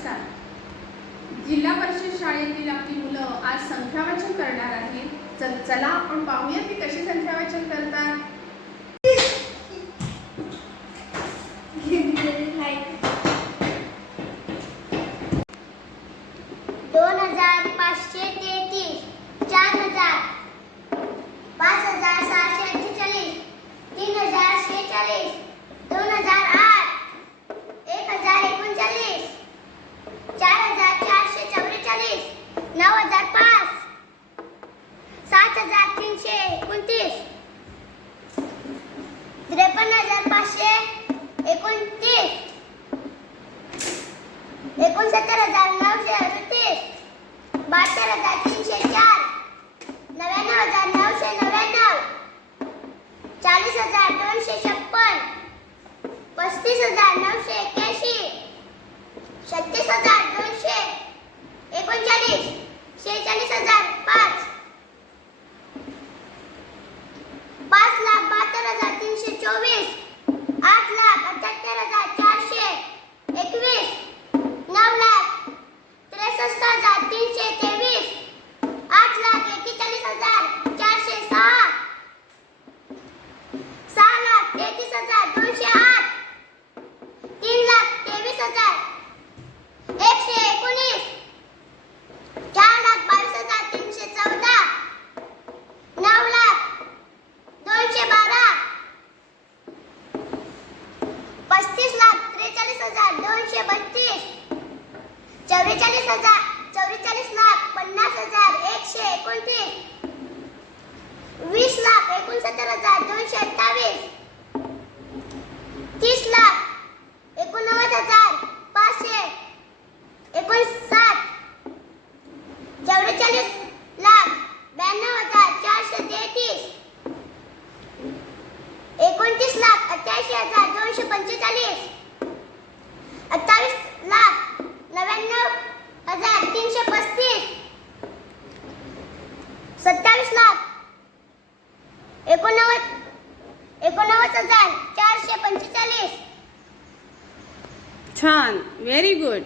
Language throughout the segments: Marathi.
नमस्कार. जिल्हा परिषद शाळेतील आपली मुलं आज संख्यावाचन करणार आहेत. चल चला आपण पाहूया ती कशी संख्यावाचन करतात. छप्पन हजार पाचशे एकोणतीस. एकोणसत्तर हजार नऊशे अडतीस. बहात्तर हजार तीनशे चार. नव्याण्णव हजार नऊशे नव्याण्णव. चाळीस हजार दोनशे छप्पन. पस्तीस हजार नऊशे एक्क्याऐंशी छत्तीस हजार एकोणनव्वद एकोणनव्वद हजार चारशे पंचेचाळीस. छान व्हेरी गुड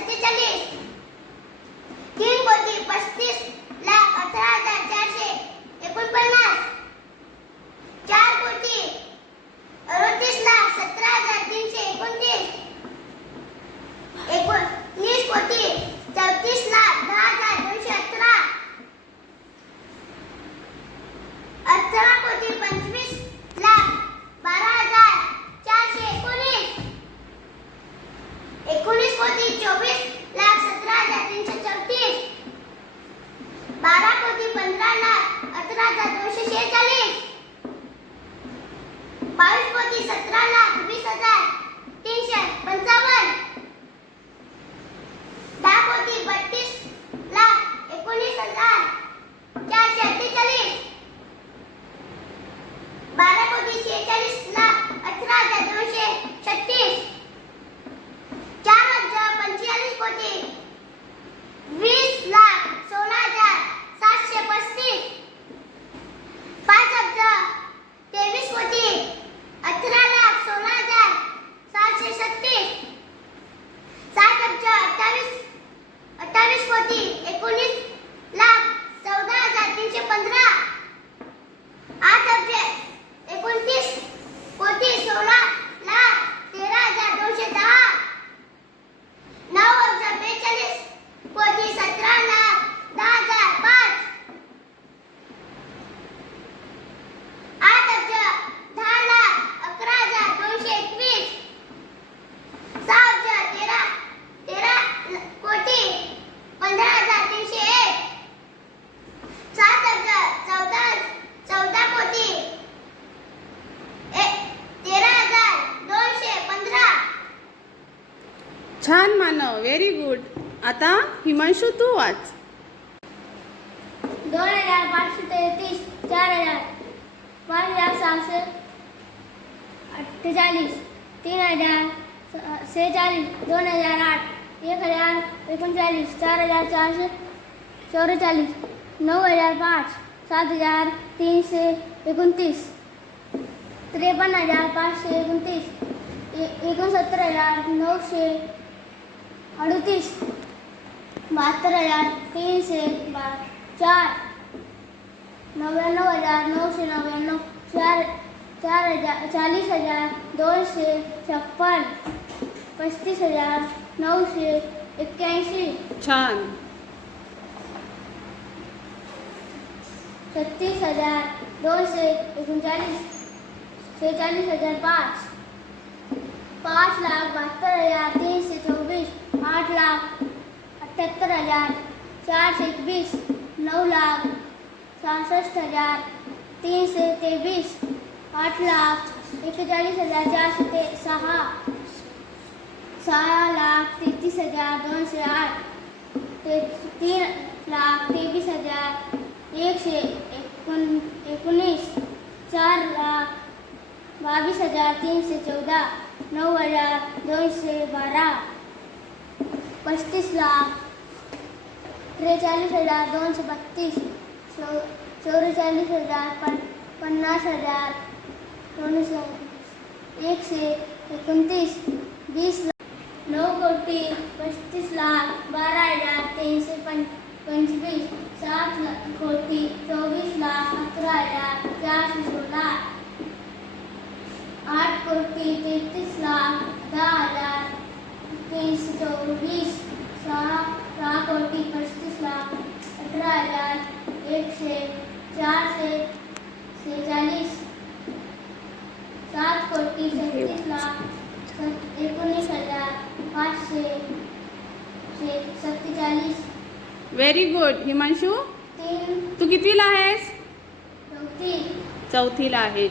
सत्तेचाळीस तीन कोटी पस्तीस लाख अठरा हजार चारशे एकोणपन्नास. चार कोटी अडतीस लाख सतरा हजार तीनशे एकोणतीस. एकोणीस कोटी चौतीस लाख दहा हजार दोनशे अठरा. अठरा कोटी पंचवीस लाख बारा हजार चारशे एकोणीस. एकोणीस बारा कोटी पंधरा लाख अठरा हजार दोनशे शेहेचाळीस. बावीस छान व्हेरी गुड आता हिमांशू तू वाच. दोन हजार पाचशे तेहतीस चार हजार पाच हजार सहाशे अठ्ठेचाळीस तीन हजार सेहेचाळीस दोन हजार आठ एक हजार एकोणचाळीस चार हजार चारशे चौवेचाळीस नऊ हजार पाच सात हजार तीनशे एकोणतीस त्रेपन्न हजार पाचशे एकोणतीस एकोणसत्तर हजार नऊशे अडतीस बहात्तर हजार तीनशे बा चार नव्याण्णव हजार नऊशे नव्याण्णव चार चार हजार चाळीस हजार दोनशे छप्पन पस्तीस हजार नऊशे एक्क्याऐंशी छान। छत्तीस हजार दोनशे एकोणचाळीस सेहेचाळीस हजार पाच पाच लाख बहात्तर हजार तीनशे चोवीस आठ लाख अठ्ठ्याहत्तर हजार चारशे एकवीस नऊ लाख सहासष्ट हजार तीनशे तेवीस आठ लाख एक्केचाळीस हजार चारशे ते सहा सहा लाख तेहतीस हजार दोनशे आठ ते तीन लाख तेवीस हजार एकशे एकोण एकोणीस चार लाख बावीस हजार तीनशे चौदा नऊ हजार दोनशे बारा पस्तीस लाख. त्रेचाळीस हजार दोनशे बत्तीस. चौ चौवेचाळीस हजार पन पन्नास हजार दोनशे एकशे एकोणतीस. वीस लाख नऊ कोटी पस्तीस लाख बारा हजार तीनशे पं पंचवीस. सात लाख कोटी चोवीस लाख अकरा हजार चारशे सोळा. आठ कोटी तेहतीस लाख दहा हजार तीनशे चोवीस सहा सहा कोटी पस्तीस लाख अठरा हजार एकशे चारशे सेहेचाळीस सात कोटी छत्तीस लाख एकोणीस हजार पाचशे सत्तेचाळीस व्हेरी गुड हिमांशू तीन तू कितवीला आहेस? चौतीस चौथीला आहे